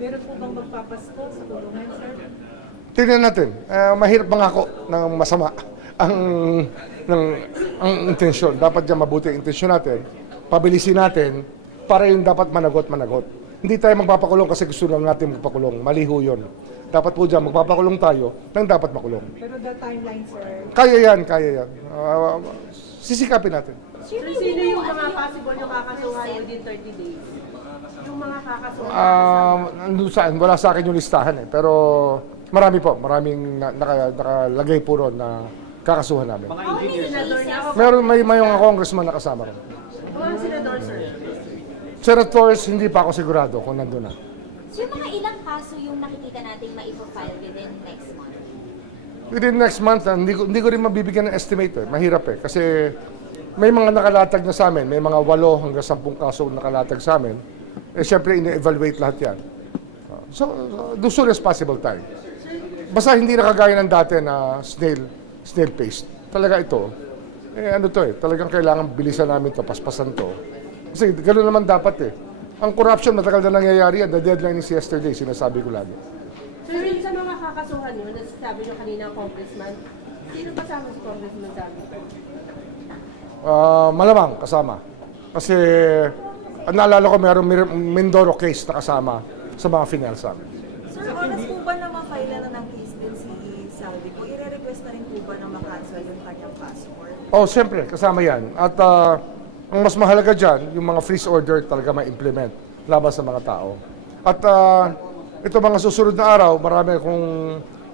Meron po bang magpapasko sa kulungan, sir? Tingnan natin. Mahirap mangako ng masama ang intensyon. Dapat dyan mabuti ang intensyon natin. Pabilisin natin para yung dapat managot. Hindi tayo magpapakulong kasi gusto lang natin magpakulong. Mali ho yun. Dapat po dyan magpapakulong tayo nang dapat makulong. Pero the timeline, sir? Kaya yan. Sisikapin natin. Sino yung mga possible yung kakasuhan within 30 days? Yung mga kakasuhan? Wala sa akin yung listahan eh. Pero marami po. Maraming nakalagay po ron na kakasuhan namin. May mga congressman na kasama ron. Mga senador, sir? Senators, hindi pa ako sigurado kung nandun na. So yung mga ilang kaso yung nakikita natin maipofile within next month? Within next month, hindi ko rin mabibigyan ng estimate eh. Mahirap eh. Kasi may mga nakalatag na sa amin. May mga 8 hanggang 10 kaso nakalatag sa amin. Eh syempre, ine-evaluate lahat yan. So, do soon as possible tayo. Basta hindi nakagaya ng dati na snail pace. Talaga ito. Talagang kailangan bilisan namin to, paspasan to. Kasi gano'n naman dapat eh. Ang corruption matagal na nangyayari yan. The deadline is yesterday, sinasabi ko lagi. Sir, sa mga kakasuhan nyo, nasasabi nyo kanina congressman, sino kasama si congressman sa amin? Malamang kasama. Kasi naalala ko mayroong Mindoro case na kasama sa mga finals sa amin. Sir, oras po ba na ma-file na ng case din si Salvi po? I-request na rin po ba na ma-cancel yung kanyang passport? Oh, siyempre, kasama yan. At ang mas mahalaga dyan, yung mga freeze order talaga ma-implement laban sa mga tao. At ito mga susunod na araw, marami akong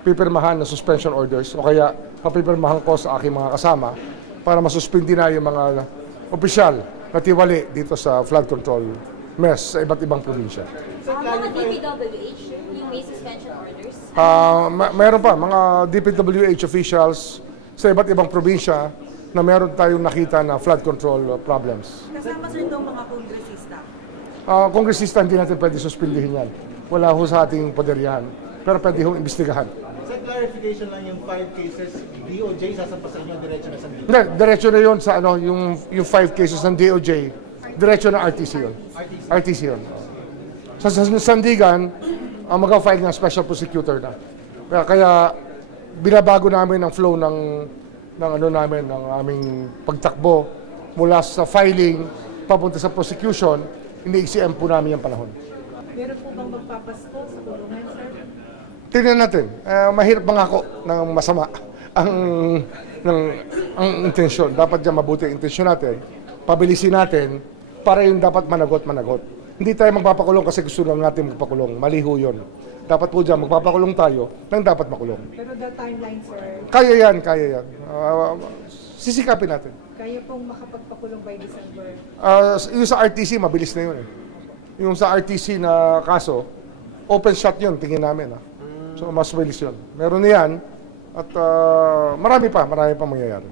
pipirmahan na suspension orders o kaya papipirmahan ko sa aking mga kasama para masuspindi na yung mga opisyal na tiwali dito sa flood control mess sa iba't ibang probinsya. Mga DPWH, yung may suspension orders? Mayroon pa, mga DPWH officials sa iba't ibang probinsya na meron tayong nakita na flood control problems. Kasama sir itong mga kongresista? Kongresista, hindi natin pwede suspildihin yan. Wala ho sa ating poder yan. Pero pwede hong imbestigahan. Sa clarification lang yung 5 cases, DOJ sasampa sa inyo, diretso na sa DOJ? Hindi, diretso na yun sa yung 5 cases ng DOJ, diretso na RTC yun. RTC yun. Sa Sandigan, mag-file ng special prosecutor na. Kaya binabago namin ang flow ng aming pagtakbo mula sa filing papunta sa prosecution, ini-ECM po namin yung panahon. Meron po bang magpapasko sa kulungan, sir? Tingnan natin. Mahirap mangako ng masama ang intensyon. Dapat dyan mabuti ang intensyon natin. Pabilisin natin para yung dapat managot. Hindi tayo magpapakulong kasi gusto lang natin magpakulong. Mali ho yun. Dapat po dyan magpapakulong tayo nang dapat makulong. Pero the timeline, sir? Kaya yan. Sisikapin natin. Kaya pong makapagpakulong by December? Yung sa RTC, mabilis na yun eh. Yung sa RTC na kaso, open shot yun, tingin namin. So mas mabilis yun. Meron na yan at marami pa mangyayari.